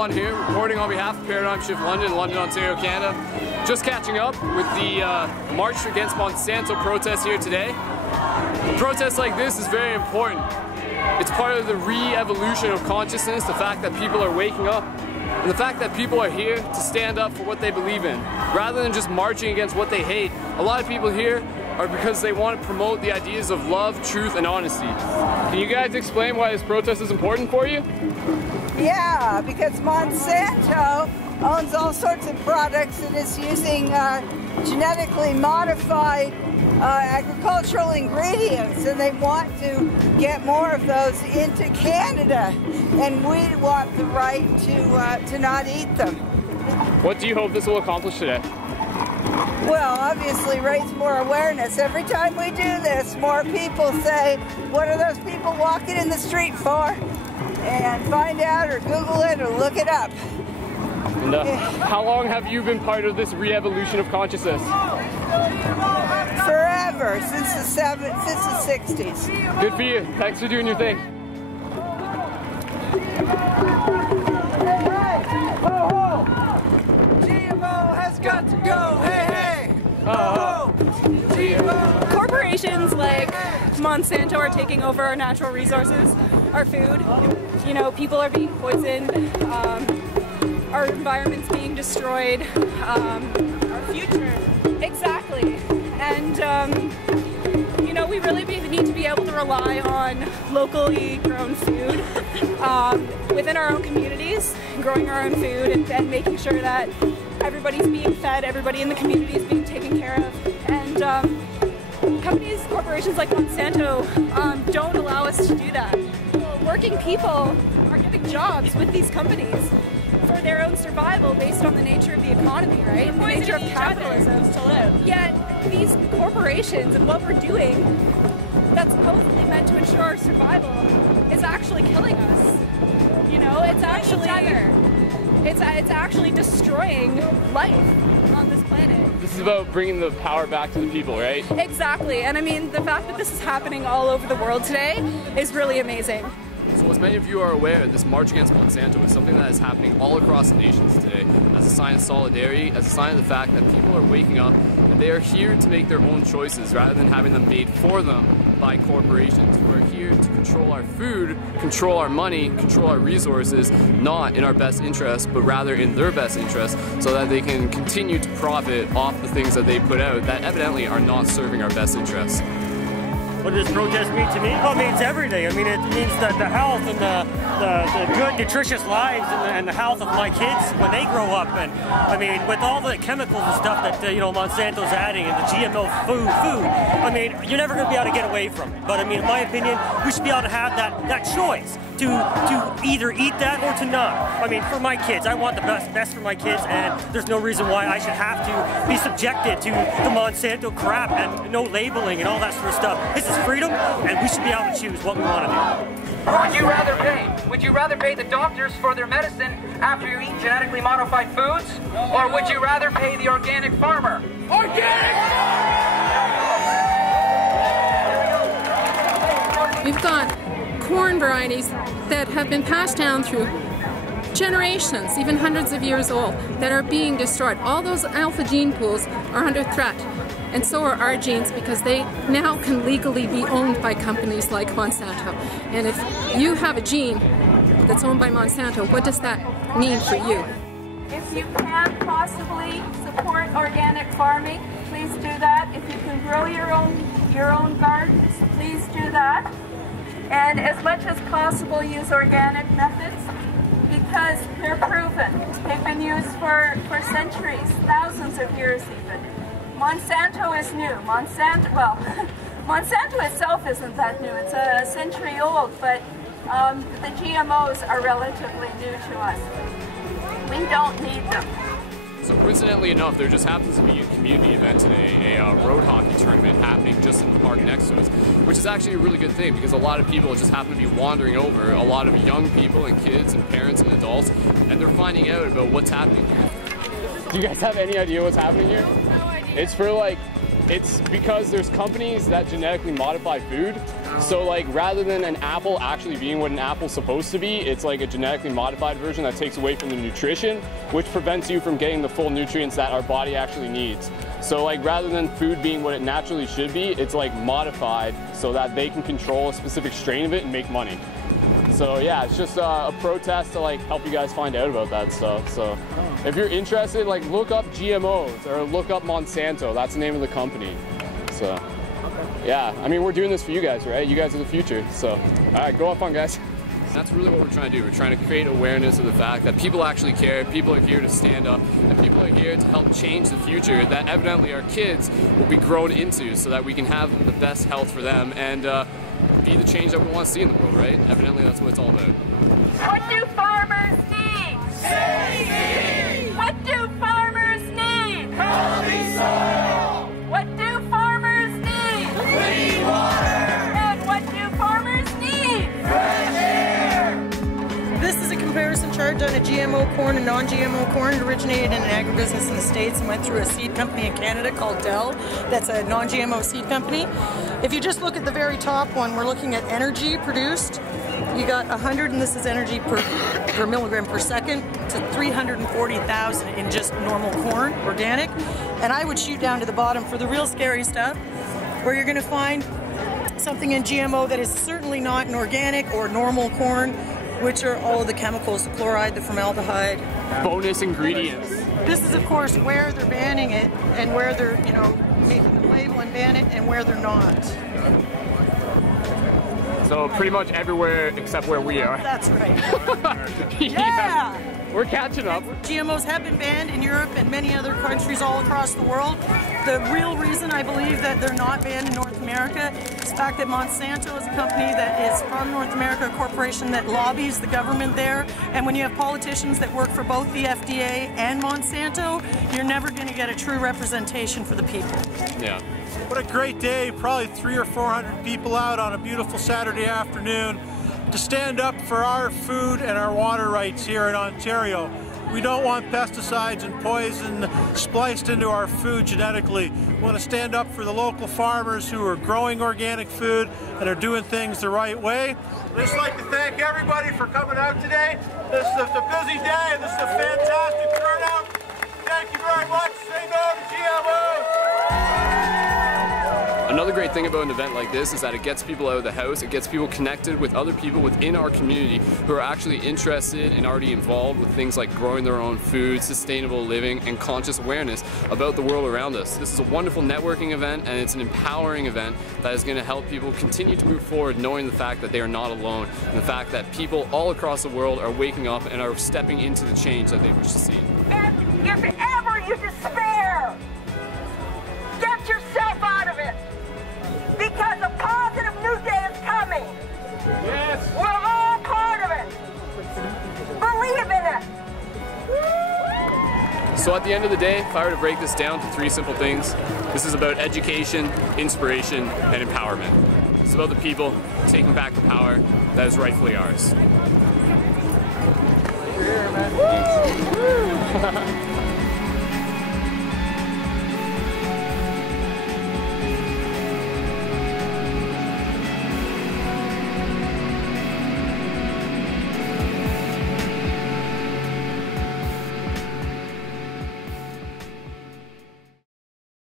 on here, reporting on behalf of Paradigm Shift London, Ontario, Canada. Just catching up with the March Against Monsanto protest here today. A protest like this is very important. It's part of the re-evolution of consciousness, the fact that people are waking up, and the fact that people are here to stand up for what they believe in, rather than just marching against what they hate. A lot of people here are because they want to promote the ideas of love, truth, and honesty. Can you guys explain why this protest is important for you? Yeah, because Monsanto owns all sorts of products and is using genetically modified agricultural ingredients, and they want to get more of those into Canada, and we want the right to not eat them. What do you hope this will accomplish today? Well, obviously raise more awareness. Every time we do this, more people say, what are those people walking in the street for? And find out or Google it or look it up. And how long have you been part of this re-evolution of consciousness? Forever, since the 60s. Good for you. Thanks for doing your thing. GMO has got to go. Hey, hey. GMO. Corporations like Monsanto are taking over our natural resources, our food. You know, people are being poisoned. Our environment's being destroyed. Our future. Exactly. And, you know, we really need to be able to rely on locally grown food within our own communities, growing our own food and making sure that everybody's being fed, everybody in the community is being taken care of. And corporations like Monsanto don't allow us to do that. Working people are getting jobs with these companies for their own survival based on the nature of the economy, right? The nature of capitalism. To live. Yet these corporations and what we're doing that's supposedly meant to ensure our survival is actually killing us. You know, it's actually destroying life on this planet. This is about bringing the power back to the people, right? Exactly. And I mean, the fact that this is happening all over the world today is really amazing. So as many of you are aware, this March Against Monsanto is something that is happening all across the nations today as a sign of solidarity, as a sign of the fact that people are waking up and they are here to make their own choices rather than having them made for them by corporations. We're here to control our food, control our money, control our resources, not in our best interest, but rather in their best interest, so that they can continue to profit off the things that they put out that evidently are not serving our best interests. What does this protest mean to me? Well, it means everything. I mean, it means that the health and the good, nutritious lives and the health of my kids when they grow up. And I mean, with all the chemicals and stuff that you know Monsanto's adding and the GMO food. I mean, you're never going to be able to get away from it. But I mean, in my opinion, we should be able to have that choice to either eat that or to not. I mean, for my kids, I want the best for my kids, and there's no reason why I should have to be subjected to the Monsanto crap and no labeling and all that sort of stuff. This is freedom, and we should be able to choose what we want to do. Who would you rather pay? Would you rather pay the doctors for their medicine after you eat genetically modified foods? Or would you rather pay the organic farmer? Organic! We've got corn varieties that have been passed down through generations, even hundreds of years old, that are being destroyed. All those alpha gene pools are under threat. And so are our genes, because they now can legally be owned by companies like Monsanto. And if you have a gene that's owned by Monsanto, what does that mean for you? If you can possibly support organic farming, please do that. If you can grow your own gardens, please do that. And as much as possible, use organic methods, because they're proven. They've been used for centuries, thousands of years even. Monsanto is new. Monsanto itself isn't that new. It's a century old, but the GMOs are relatively new to us. We don't need them. So coincidentally enough, there just happens to be a community event today, a road hockey tournament happening just in the park next to us, which is actually a really good thing because a lot of people just happen to be wandering over, a lot of young people and kids and parents and adults, and they're finding out about what's happening here. Do you guys have any idea what's happening here? No idea. It's for like It's because there's companies that genetically modify food. So like rather than an apple actually being what an apple's supposed to be, it's like a genetically modified version that takes away from the nutrition, which prevents you from getting the full nutrients that our body actually needs. So like rather than food being what it naturally should be, it's like modified so that they can control a specific strain of it and make money. So yeah, it's just a protest to like help you guys find out about that stuff. So if you're interested, like look up GMOs or look up Monsanto. That's the name of the company. So yeah, I mean, we're doing this for you guys, right? You guys are the future. So all right, go up on guys. That's really what we're trying to do. We're trying to create awareness of the fact that people actually care, people are here to stand up, and people are here to help change the future that evidently our kids will be grown into so that we can have the best health for them and be the change that we want to see in the world, right? Evidently that's what it's all about. What do farmers need? Safety! What do farmers need? Healthy soil! What do farmers need? Clean water! And what do farmers need? Fresh air! This is a comparison chart on a GMO corn and non-GMO corn. It originated in an agribusiness in the States and went through a seed company in Canada called Dell. That's a non-GMO seed company. If you just look at the very top one, we're looking at energy produced. You got 100, and this is energy per milligram per second, to 340,000 in just normal corn, organic. And I would shoot down to the bottom for the real scary stuff, where you're gonna find something in GMO that is certainly not an organic or normal corn, which are all of the chemicals, the chloride, the formaldehyde. Bonus ingredients. This is, of course, where they're banning it and where they're, you know, making the label and ban it and where they're not. So pretty much everywhere except where we are. That's right. Yeah! We're catching up. GMOs have been banned in Europe and many other countries all across the world. The real reason I believe that they're not banned in North America is the fact that Monsanto is a company that is from North America, a corporation that lobbies the government there. And when you have politicians that work for both the FDA and Monsanto, you're never going to get a true representation for the people. Yeah. What a great day, probably 300 or 400 people out on a beautiful Saturday afternoon to stand up for our food and our water rights here in Ontario. We don't want pesticides and poison spliced into our food genetically. We want to stand up for the local farmers who are growing organic food and are doing things the right way. I'd just like to thank everybody for coming out today. This is a busy day and this is a fantastic turnout. Thank you very much. Say no to GMOs. Another great thing about an event like this is that it gets people out of the house, it gets people connected with other people within our community who are actually interested and already involved with things like growing their own food, sustainable living, and conscious awareness about the world around us. This is a wonderful networking event, and it's an empowering event that is going to help people continue to move forward knowing the fact that they are not alone, and the fact that people all across the world are waking up and are stepping into the change that they wish to see. And if ever you despair, get yourself out of it. Because a positive new day is coming. Yes. We're all part of it. Believe in it. So at the end of the day, if I were to break this down to 3 simple things, this is about education, inspiration, and empowerment. It's about the people taking back the power that is rightfully ours. You're here, man.